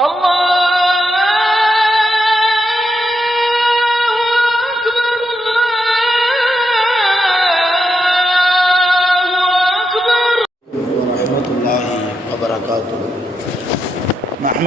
الله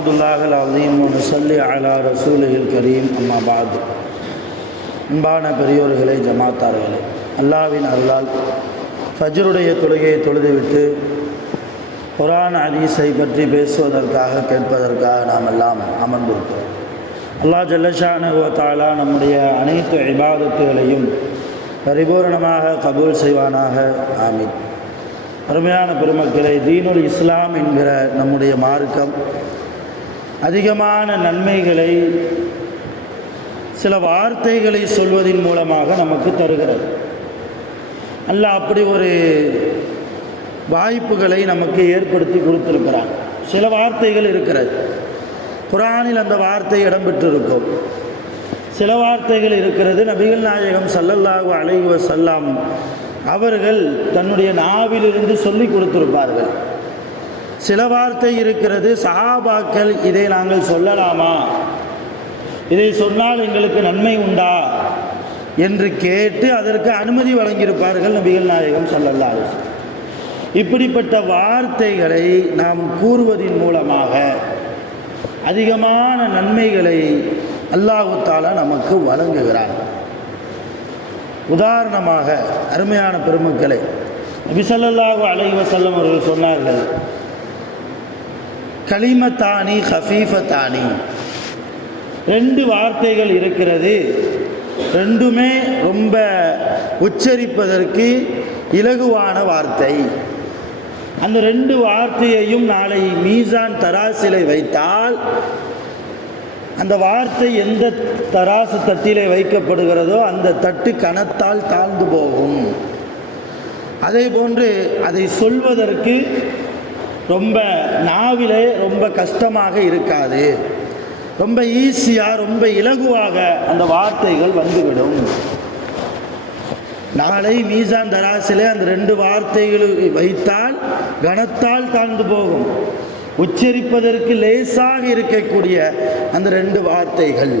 نحمد الله العظيم ونصلي على رسوله الكريم أما بعد அன்பான பெரியோர்களே ஜமாத்தார்களே அல்லாவின் அருளால் ஃபஜ்ருடைய தொழுகையை தொழுதுவிட்டு குரான் ஹதீஸை பற்றி பேசுவதற்காக கேட்பதற்காக நாம் எல்லாம் அமர்ந்திருக்கிறோம் அல்லாஹ் ஜல்லஷானுவ தாலா நம்முடைய அனைத்து இபாதத்துகளையும் பரிபூரணமாக கபூல் செய்வானாக ஆமீன் அருமையான பெருமக்களை தீனுல் இஸ்லாம் என்கிற நம்முடைய மார்க்கம் அதிகமான நன்மைகளை சில வார்த்தைகளை சொல்வதின் மூலமாக நமக்கு தருகிறது. அல்ல அப்படி ஒரு வாய்ப்புகளை நமக்கு ஏற்படுத்தி கொடுத்திருக்கிறான். சில வார்த்தைகள் இருக்கிறது. குரானில் அந்த வார்த்தை இடம்பெற்றிருக்கும். சில வார்த்தைகள் இருக்கிறது. நபிகள் நாயகம் சல்லல்லாஹு அலைவ சல்லாம் அவர்கள் தன்னுடைய நாவிலிருந்து சொல்லி கொடுத்திருப்பார்கள். சில வார்த்தை இருக்கிறது சஹாபாக்கள் இதை நாங்கள் சொல்லலாமா? இதை சொன்னால் எங்களுக்கு நன்மை உண்டா? என்று கேட்டு அதற்கு அனுமதி வழங்கியிருப்பார்கள் நபிகள் நாயகம் ஸல்லல்லாஹு இப்படிப்பட்ட வார்த்தைகளை நாம் கூறுவதின் மூலமாக அதிகமான நன்மைகளை அல்லாஹு நமக்கு வழங்குகிறார். உதாரணமாக அருமையான பெருமக்களை நபிசல்லாஹு அலைவசல்லம் அவர்கள் சொன்னார்கள் கலிமத்தானி ஹஃபீஃபத்தானி. ரெண்டு வார்த்தைகள் இருக்கிறது. ரெண்டுமே ரொம்ப உச்சரிப்பதற்கு இலகுவான வார்த்தை. அந்த ரெண்டு வார்த்தையையும் நாளை மீசான் தராசிலை வைத்தால் அந்த வார்த்தை எந்த தராசு தட்டிலே வைக்கப்படுகிறதோ அந்த தட்டு கனத்தால் தாழ்ந்து போகும். அதே போன்று அதை சொல்வதற்கு ரொம்ப நாவிலே ரொம்ப கஷ்டமாக இருக்காது. ரொம்ப ஈஸியாக ரொம்ப இலகுவாக அந்த வார்த்தைகள் வந்துவிடும். நாளை மீசான் தராசிலே அந்த ரெண்டு வார்த்தைகள் வைத்தால் கனத்தால் தாழ்ந்து போகும். உச்சரிப்பதற்கு லேசாக இருக்கக்கூடிய அந்த ரெண்டு வார்த்தைகள்.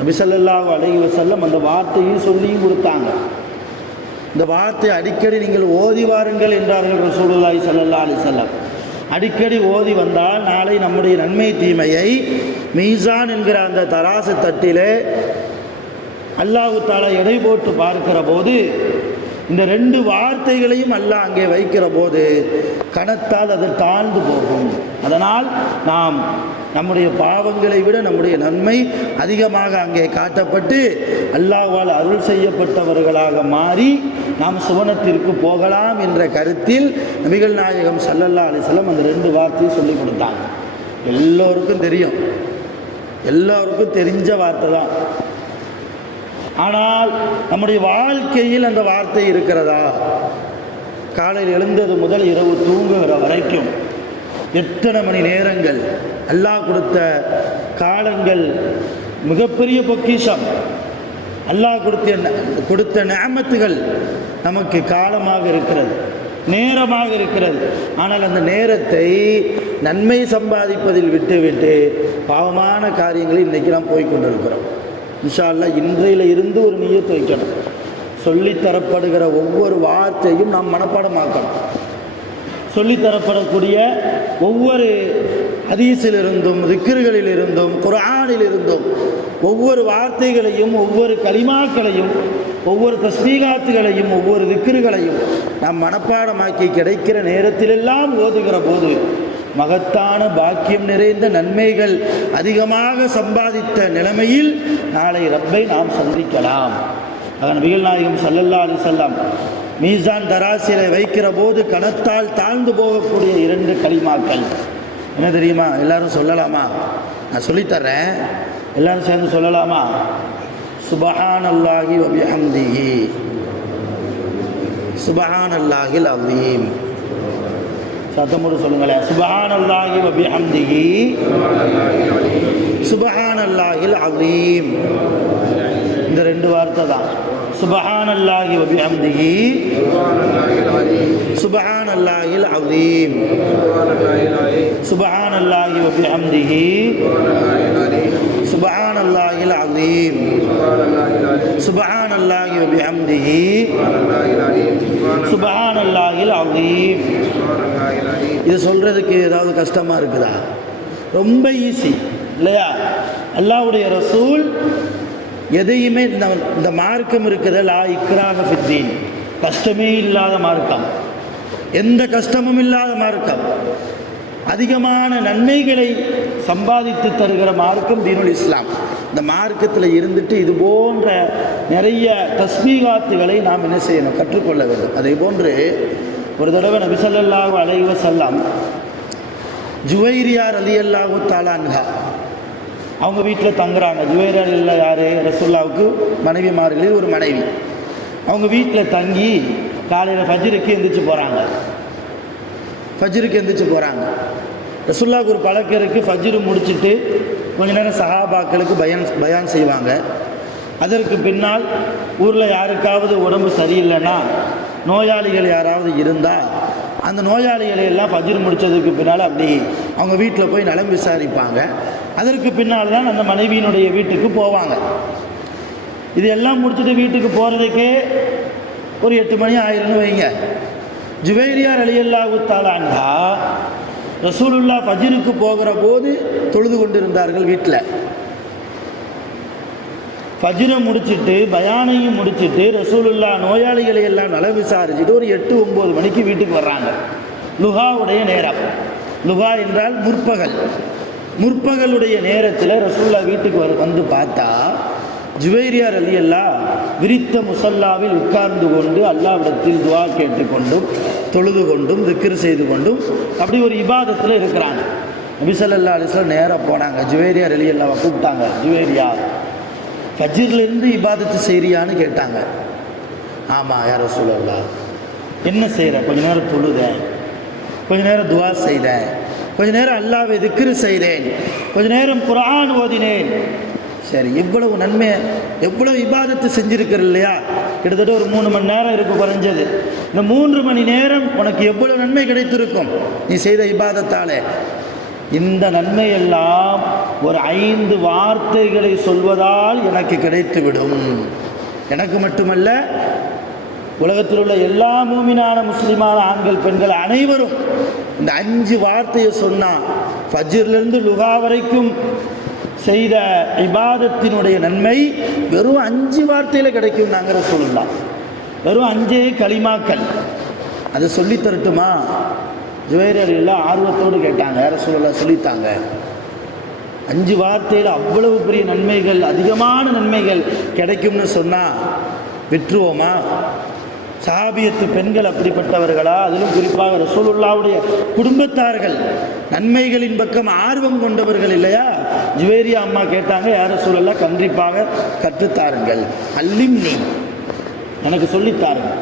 நபிசல்லாஹு அலைஹி செல்லம் அந்த வார்த்தையும் சொல்லியும் கொடுத்தாங்க. இந்த வார்த்தை அடிக்கடி நீங்கள் ஓதி வாருங்கள் என்றார்கள் ரசூலுல்லாய் ஸல்லல்லாஹு அலி செல்லம் அடிக்கடி ஓதி வந்தால் நாளை நம்முடைய நன்மை தீமையை மீசான் என்கிற அந்த தராசு தட்டிலே அல்லாஹு தாலா எடை போட்டு பார்க்கிற போது இந்த ரெண்டு வார்த்தைகளையும் அல்லாஹ் அங்கே வைக்கிற போது கணத்தால் அது தாழ்ந்து போகும். அதனால் நாம் நம்முடைய பாவங்களை விட நம்முடைய நன்மை அதிகமாக அங்கே காட்டப்பட்டு அல்லாஹ்வால் அருள் செய்யப்பட்டவர்களாக மாறி நாம் சுவனத்திற்கு போகலாம் என்ற கருத்தில் நபிகள் நாயகம் சல்லல்லா அலிசல்லம் அந்த ரெண்டு வார்த்தையை சொல்லி கொடுத்தாங்க. எல்லோருக்கும் தெரியும். எல்லோருக்கும் தெரிஞ்ச வார்த்தை தான். ஆனால் நம்முடைய வாழ்க்கையில் அந்த வார்த்தை இருக்கிறதா? காலையில் எழுந்தது முதல் இரவு தூங்குகிற வரைக்கும் எத்தனை மணி நேரங்கள்? அல்லாஹ் கொடுத்த காலங்கள் மிகப்பெரிய பொக்கிஷம். அல்லாஹ் கொடுத்த கொடுத்த நேமத்துகள் நமக்கு காலமாக இருக்கிறது நேரமாக இருக்கிறது. ஆனால் அந்த நேரத்தை நன்மை சம்பாதிப்பதில் விட்டுவிட்டு பாவமான காரியங்களில் இன்றைக்கி நாம் போய்கொண்டிருக்கிறோம் கொண்டிருக்கிறோம் இன்றையில் இருந்து ஒரு நியத்தை வைக்கணும். சொல்லித்தரப்படுகிற ஒவ்வொரு வார்த்தையும் நாம் மனப்பாடமாக்கணும். சொல்லித்தரப்படக்கூடிய ஒவ்வொரு ஹதீஸிலிருந்தும் திக்கிர்களிலிருந்தும் இருந்தும் ஒவ்வொரு வார்த்தைகளையும் ஒவ்வொரு கலிமாக்களையும் ஒவ்வொரு தஸ்மீகாத்துகளையும் ஒவ்வொரு திக்கிர்களையும் நாம் மனப்பாடமாக்கி கிடைக்கிற நேரத்திலெல்லாம் ஓதுகிற போது மகத்தான பாக்கியம் நிறைந்த நன்மைகள் அதிகமாக சம்பாதித்த நிலைமையில் நாளை ரப்பை நாம் சந்திக்கலாம். அதன் நபிகள் நாயகம் சல்லல்லா அலி சொல்லாம் மீசான் தராசிலை வைக்கிற போது கணத்தால் தாழ்ந்து போகக்கூடிய இரண்டு களிமாக்கள். என்ன தெரியுமா? எல்லாரும் சொல்லலாமா? நான் சொல்லித்தர்றேன் எல்லாரும் சேர்ந்து சொல்லலாமா சுபஹான் அல்லாஹி வபிஹம்திஹி சுபஹான் அல்லாஹில் சத்தம் சத்தமோடு சொல்லுங்களேன் சுபஹானல்லாஹி வ சுபஹான் அல்லாஹில் அலீம் இந்த ரெண்டு வார்த்தை தான். சுபஹானல்லாஹி வ பிஹம்திஹி. சுபஹானல்லாஹில் அலீம். சுபஹானல்லாஹி வ பிஹம்திஹி. சுபஹானல்லாஹில் அலீம். சுபஹானல்லாஹி அம்திஹி பிஹம்திஹி. சுபஹானல்லாஹில் அலீம். இது சொல்கிறதுக்கு ஏதாவது கஷ்டமாக இருக்குதா? ரொம்ப ஈஸி இல்லையா? அல்லாவுடைய ரசூல் எதையுமே இந்த இந்த மார்க்கம் இருக்குது லா இக்ராக ஃபித்தீன் கஷ்டமே இல்லாத மார்க்கம். எந்த கஷ்டமும் இல்லாத மார்க்கம். அதிகமான நன்மைகளை சம்பாதித்து தருகிற மார்க்கம் தீனுல் இஸ்லாம். இந்த மார்க்கத்தில் இருந்துட்டு இது போன்ற நிறைய தஸ்மீகாத்துகளை நாம் என்ன செய்யணும் கற்றுக்கொள்ள வேண்டும். அதே போன்று ஒரு தடவை நபி ஸல்லல்லாஹு அலைஹி ஜுவைரியார் அலி அல்லாஹு தாலான்ஹா அவங்க வீட்டில் தங்குறாங்க. ஜுவைரியார் இல்லை யார்? ரசுல்லாவுக்கு மனைவி மாறுகளில் ஒரு மனைவி. அவங்க வீட்டில் தங்கி காலையில் ஃபஜ்ருக்கு எந்திரிச்சு போகிறாங்க ஃபஜ்ருக்கு எந்திரிச்சு போகிறாங்க ரசுல்லாவுக்கு ஒரு பழக்கம் இருக்குது ஃபஜ்ரு முடிச்சுட்டு கொஞ்ச நேரம் சஹாபாக்களுக்கு பயன் பயான் செய்வாங்க. அதற்கு பின்னால் ஊரில் யாருக்காவது உடம்பு சரியில்லைன்னா நோயாளிகள் யாராவது இருந்தால் அந்த நோயாளிகளை எல்லாம் ஃபஜ்ர் முடித்ததுக்கு பின்னால் அப்படி அவங்க வீட்டில் போய் நலம் விசாரிப்பாங்க. அதற்கு பின்னால் தான் அந்த மனைவியினுடைய வீட்டுக்கு போவாங்க. இது எல்லாம் முடிச்சுட்டு வீட்டுக்கு போகிறதுக்கே ஒரு எட்டு மணி ஆயிரும்னு வைங்க. ஜுவேரியார் அலியல்லாஹு தாலான்ஹா ரசூலுல்லா ஃபஜ்ருக்கு போகிற போது தொழுது கொண்டிருந்தார்கள் வீட்டில் ஃபஜ்ரை முடிச்சிட்டு பயானையும் முடிச்சிட்டு ரசூலுல்லா நோயாளிகளை எல்லாம் நல விசாரிச்சுட்டு ஒரு எட்டு ஒம்பது மணிக்கு வீட்டுக்கு வர்றாங்க. லுஹாவுடைய நேரம். லுஹா என்றால் முற்பகல். முற்பகலுடைய நேரத்தில் ரசூல்லா வீட்டுக்கு வர வந்து பார்த்தா ஜுவேரியார் அலி அல்லா விரித்த முசல்லாவில் உட்கார்ந்து கொண்டு அல்லாவிடத்தில் துவா கேட்டுக்கொண்டும் தொழுது கொண்டும் திக்ர் செய்து கொண்டும் அப்படி ஒரு இபாதத்தில் இருக்கிறாங்க. நபிசல்லா அலிஸ்லாம் நேராக போனாங்க. ஜுவேரியார் அலி அல்லாவை கூப்பிட்டாங்க ஜுவேரியா ஃபஜ்ர்லேருந்து இபாதத்து செய்கிறியான்னு கேட்டாங்க. ஆமாம் யார் ரசூல் அல்லா என்ன செய்கிற கொஞ்ச நேரம் தொழுதேன் கொஞ்ச நேரம் துவா செய்தேன் கொஞ்ச நேரம் அல்லாவை திக்ரு செய்தேன். கொஞ்ச நேரம் குரான் ஓதினேன். சரி எவ்வளவு நன்மை எவ்வளவு விவாதத்தை செஞ்சுருக்கிற இல்லையா? கிட்டத்தட்ட ஒரு மூணு மணி நேரம் இருக்கும் குறைஞ்சது. இந்த மூன்று மணி நேரம் உனக்கு எவ்வளவு நன்மை கிடைத்திருக்கும்? நீ செய்த இபாதத்தாலே. இந்த நன்மையெல்லாம் ஒரு ஐந்து வார்த்தைகளை சொல்வதால் எனக்கு கிடைத்துவிடும். எனக்கு மட்டுமல்ல உலகத்தில் உள்ள எல்லா மூமினான முஸ்லிமான ஆண்கள் பெண்கள் அனைவரும் இந்த அஞ்சு வார்த்தையை சொன்னால் ஃபஜ்ர்லேருந்து லுகா வரைக்கும் செய்த இபாதத்தினுடைய நன்மை வெறும் அஞ்சு வார்த்தையில் கிடைக்கும் நாங்கள் சொல்லலாம் வெறும் அஞ்சே களிமாக்கள். அதை சொல்லி தரட்டுமா? ஜுவேரியர் எல்லாம் ஆர்வத்தோடு கேட்டாங்க. யார சொல்லலாம் சொல்லித்தாங்க. அஞ்சு வார்த்தையில் அவ்வளவு பெரிய நன்மைகள் அதிகமான நன்மைகள் கிடைக்கும்னு சொன்னால் விட்டுருவோமா? சாபியத்து பெண்கள் அப்படிப்பட்டவர்களா? அதிலும் குறிப்பாக ரசூலுல்லாவுடைய குடும்பத்தார்கள். நன்மைகளின் பக்கம் ஆர்வம் கொண்டவர்கள் இல்லையா? ஜுவேரியா அம்மா கேட்டாங்க யார சூழல்லாம் கண்டிப்பாக கற்றுத்தாருங்கள் அல்லிம் நீ எனக்கு சொல்லித்தாருங்க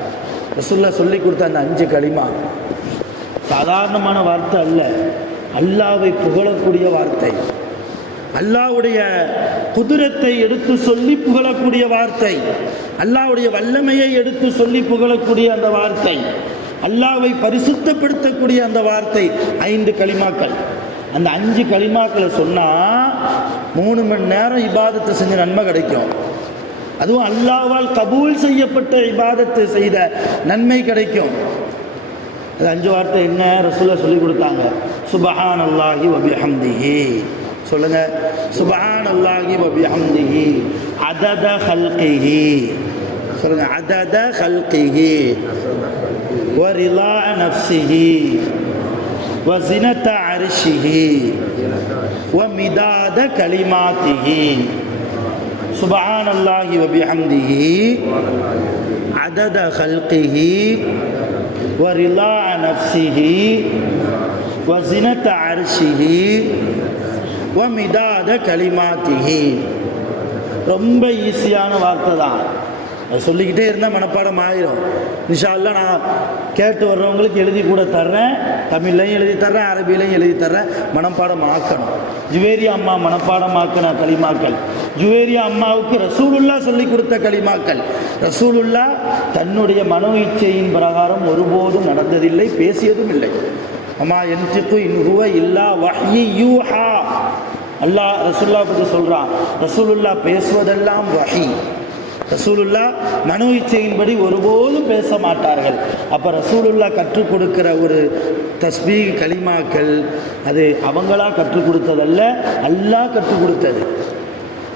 ரசூல்லா சொல்லி கொடுத்த அந்த அஞ்சு களிமா சாதாரணமான வார்த்தை அல்ல. அல்லாவை புகழக்கூடிய வார்த்தை. அல்லாவுடைய குதிரத்தை எடுத்து சொல்லி புகழக்கூடிய வார்த்தை. அல்லாவுடைய வல்லமையை எடுத்து சொல்லி புகழக்கூடிய அந்த வார்த்தை. அல்லாவை பரிசுத்தப்படுத்தக்கூடிய அந்த வார்த்தை. ஐந்து களிமாக்கள். அந்த அஞ்சு களிமாக்களை சொன்னால் மூணு மணி நேரம் இபாதத்தை செஞ்ச நன்மை கிடைக்கும். அதுவும் அல்லாவால் கபூல் செய்யப்பட்ட இபாதத்தை செய்த நன்மை கிடைக்கும். அது அஞ்சு வார்த்தை என்ன? ரசூலா சொல்லி கொடுத்தாங்க. சுபஹான் அல்லாஹி வபிஹம்திஹி. சொல்லுங்க சுபஹான் அல்லாஹி வபிஹம்திஹி அதத ஹல்கிஹி சொல்லுங்க அதத ஹல்கிஹி ورضاء نفسه وزنة عرشه ومداد كلماته سبحان الله وبحمده عدد خلقه ورضاء نفسه وزنة عرشه மிதாத கலிமாத்திகி ரொம்ப ஈஸியான வார்த்தை தான். அதை சொல்லிக்கிட்டே இருந்தால் மனப்பாடம் ஆயிரும். நிஷால்ல நான் கேட்டு வர்றவங்களுக்கு எழுதி கூட தர்றேன். தமிழ்லையும் எழுதி தர்றேன் அரபிலையும் எழுதி தர்றேன். மனப்பாடம் ஆக்கணும். ஜுவேரி அம்மா மனப்பாடம் ஆக்கின களிமாக்கள். ஜுவேரி அம்மாவுக்கு ரசூலுல்லா சொல்லி கொடுத்த களிமாக்கள். ரசூலுல்லா தன்னுடைய மனோ இச்சையின் பிரகாரம் ஒருபோதும் நடந்ததில்லை பேசியதும் இல்லை. அம்மா என் திக்கு இன்ஹுவ இல்லா வஹ்யி அல்லாஹ் ரசூல்லா பற்றி சொல்கிறான் ரசூலுல்லா பேசுவதெல்லாம் வகை ரசூலுல்லா மனு இச்சையின்படி ஒருபோதும் பேச மாட்டார்கள் அப்போ ரசூலுல்லா கற்றுக் கொடுக்கிற ஒரு தஸ்பீ கலிமாக்கள் அது அவங்களா கற்றுக் கொடுத்ததல்ல அல்லாஹ் கற்றுக் கொடுத்தது.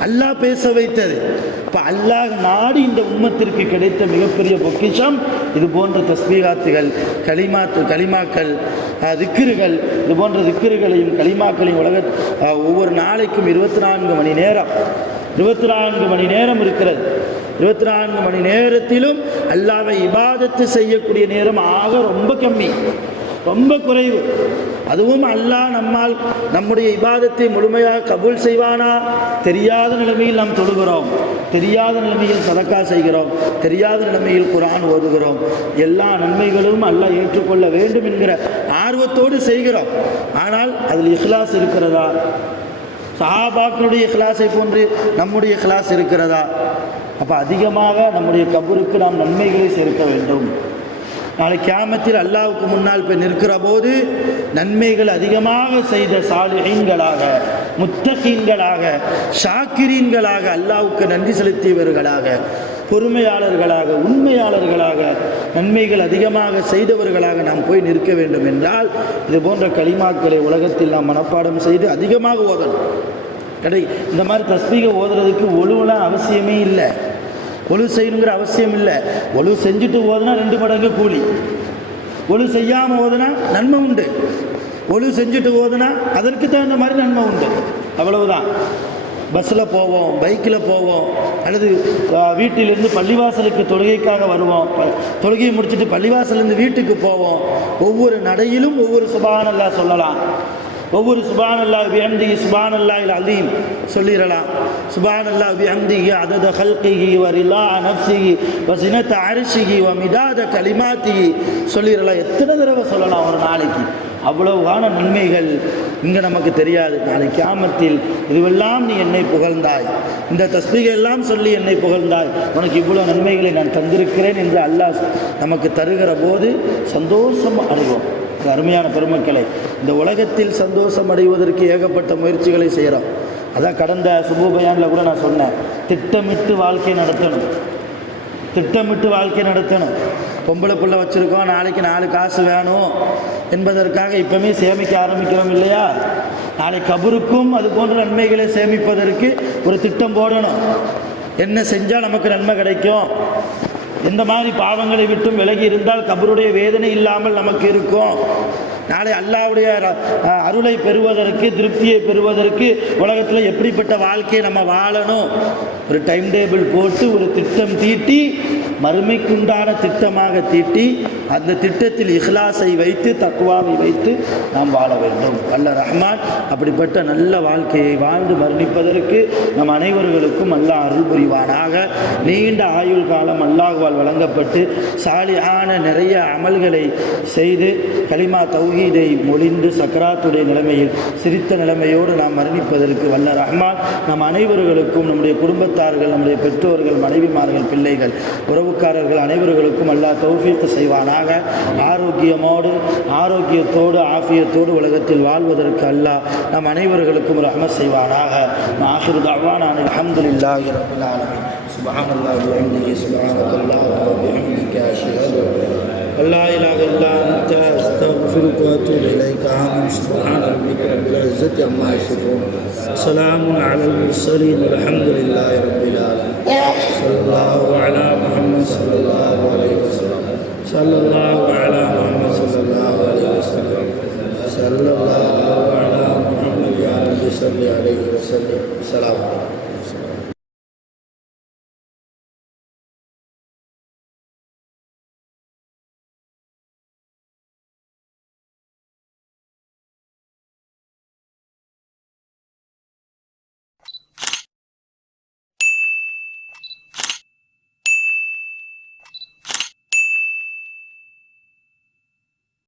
அல்லாஹ் பேச வைத்தது. இப்போ அல்லாஹ் நாடி இந்த உம்மத்திற்கு கிடைத்த மிகப்பெரிய பொக்கிஷம் இது போன்ற தஸ்மீகாத்துகள் களிமாத்து களிமாக்கள் அஹ், திக்கிறுகள் இது போன்ற திக்கிறுகளையும் களிமாக்களையும் உலக ஒவ்வொரு நாளைக்கும் இருபத்தி நான்கு மணி நேரம் இருபத்தி நான்கு மணி நேரம் இருக்கிறது. இருபத்தி நான்கு மணி நேரத்திலும் அல்லாவை இபாதத்து செய்யக்கூடிய நேரம் ஆக ரொம்ப கம்மி ரொம்ப குறைவு. அதுவும் அல்லாஹ் நம்மால் நம்முடைய இபாதத்தை முழுமையாக கபூல் செய்வானா? தெரியாத நிலைமையில் நாம் தொடுகிறோம் தெரியாத நிலைமையில் சதக்கா செய்கிறோம். தெரியாத நிலைமையில் குரான் ஓதுகிறோம். எல்லா நன்மைகளும் அல்ல ஏற்றுக்கொள்ள வேண்டும் என்கிற ஆர்வத்தோடு செய்கிறோம். ஆனால் அதில் இஹ்லாஸ் இருக்கிறதா? சஹாபாக்களுடைய கிளாஸை போன்று நம்முடைய கிளாஸ் இருக்கிறதா? அப்போ அதிகமாக நம்முடைய கபருக்கு நாம் நன்மைகளை சேர்க்க வேண்டும். நாளை கியாமத்தில் அல்லாவுக்கு முன்னால் இப்போ நிற்கிற போது நன்மைகள் அதிகமாக செய்த சாலிஹீன்களாக முத்தகீன்களாக ஷாக்கிரீன்களாக அல்லாவுக்கு நன்றி செலுத்தியவர்களாக பொறுமையாளர்களாக உண்மையாளர்களாக நன்மைகள் அதிகமாக செய்தவர்களாக நாம் போய் நிற்க வேண்டும் என்றால் இது போன்ற களிமாக்களை உலகத்தில் நாம் மனப்பாடம் செய்து அதிகமாக ஓதணும். கடை இந்த மாதிரி தஸ்மீக ஓதுறதுக்கு ஒழுவெல்லாம் அவசியமே இல்லை. ஒழு செய்யணுங்கிற அவசியம் இல்லை. ஒழு செஞ்சுட்டு ஓதுனா ரெண்டு மடங்கு கூலி. ஒழு செய்யாமல் ஓதுனா நன்மை உண்டு. ஒழு செஞ்சுட்டு ஓதுனா அதற்கு தகுந்த மாதிரி நன்மை உண்டு. அவ்வளவுதான். பஸ்ஸில் போவோம் பைக்கில் போவோம் அல்லது வீட்டிலிருந்து பள்ளிவாசலுக்கு தொழுகைக்காக வருவோம். ப- தொழுகையை முடிச்சுட்டு பள்ளிவாசலேருந்து வீட்டுக்கு போவோம். ஒவ்வொரு நடையிலும் ஒவ்வொரு சுபானல்லா சொல்லலாம். ஒவ்வொரு சுபானல்லா பிஹம்திஹி சுபானல்லாஹில் அலீம் சொல்லிடலாம் சுபானல்லா பிஹம்திஹி அதத ஹல்கிஹி வரிலா ரிலா வசினத்த வ அரிசிஹி வ மிதாத கலிமாத்திஹி சொல்லிடலாம் எத்தனை தடவை சொல்லலாம் ஒரு நாளைக்கு? அவ்வளவான நன்மைகள் இங்கே நமக்கு தெரியாது. நாளைக்கு கியாமத்தில் இதுவெல்லாம் நீ என்னை புகழ்ந்தாய். இந்த தஸ்பீகை எல்லாம் சொல்லி என்னை புகழ்ந்தாய். உனக்கு இவ்வளோ நன்மைகளை நான் தந்திருக்கிறேன் என்று அல்லாஹ் நமக்கு தருகிற போது சந்தோஷம் அனுபவம் அருமையான பெருமக்களை இந்த உலகத்தில் சந்தோஷம் அடைவதற்கு ஏகப்பட்ட முயற்சிகளை செய்கிறோம் அதான் கடந்த சுபபயானில் கூட நான் சொன்னேன் திட்டமிட்டு வாழ்க்கை நடத்தணும். திட்டமிட்டு வாழ்க்கை நடத்தணும். பொம்பளை பிள்ளை வச்சுருக்கோம் நாளைக்கு நாலு காசு வேணும் என்பதற்காக இப்போமே சேமிக்க ஆரம்பிக்கிறோம் இல்லையா? நாளை கபருக்கும் அது போன்ற நன்மைகளை சேமிப்பதற்கு ஒரு திட்டம் போடணும். என்ன செஞ்சால் நமக்கு நன்மை கிடைக்கும்? எந்த மாதிரி பாவங்களை விட்டும் விலகி இருந்தால் கபருடைய வேதனை இல்லாமல் நமக்கு இருக்கும். நாளை அல்லாவுடைய அருளை பெறுவதற்கு திருப்தியை பெறுவதற்கு உலகத்தில் எப்படிப்பட்ட வாழ்க்கையை நம்ம வாழணும்? ஒரு டைம் டேபிள் போட்டு ஒரு திட்டம் தீட்டி மறுமைக்குண்டான திட்டமாக தீட்டி அந்த திட்டத்தில் இஹ்லாஸை வைத்து தக்குவாவை வைத்து நாம் வாழ வேண்டும். அல்ல ரஹ்மான் அப்படிப்பட்ட நல்ல வாழ்க்கையை வாழ்ந்து மரணிப்பதற்கு நம் அனைவர்களுக்கும் அல்லாஹ் அருள் புரிவானாக. நீண்ட ஆயுள் காலம் அல்லாஹுவால் வழங்கப்பட்டு சாலியான நிறைய அமல்களை செய்து கலிமா தௌஹீதை மொழிந்து சக்கராத்துடைய நிலைமையில் சிரித்த நிலைமையோடு நாம் மரணிப்பதற்கு வல்ல ரஹ்மான் நம் அனைவர்களுக்கும் நம்முடைய குடும்பத்தார்கள் நம்முடைய பெற்றோர்கள் மனைவிமார்கள் பிள்ளைகள் உறவுக்காரர்கள் அனைவர்களுக்கும் அல்லாஹ் செய்வானா செய்வானாக ஆரோக்கியமோடு ஆரோக்கியத்தோடு ஆஃபியத்தோடு உலகத்தில் வாழ்வதற்கு அல்லாஹ் நம் அனைவர்களுக்கும் ரஹ்மத் செய்வானாக ஆஹிர் தவானான் அல்ஹம்துலில்லாஹி ரப்பில் ஆலமீன் சுப்ஹானல்லாஹி வ பிஹம்திஹி சுப்ஹானக்கல்லாஹு வ பிஹம்திக அஷ்ஹது أن لا إله إلا أنت أستغفرك وأتوب إليك آمين سبحان ربك رب العزة عما يصفون سلام على المرسلين والحمد لله رب العالمين صلى الله على محمد صلى الله عليه وسلم صلى الله على محمد صلى الله عليه وسلم صلى الله على محمد يا رب صل عليه وسلم السلام عليكم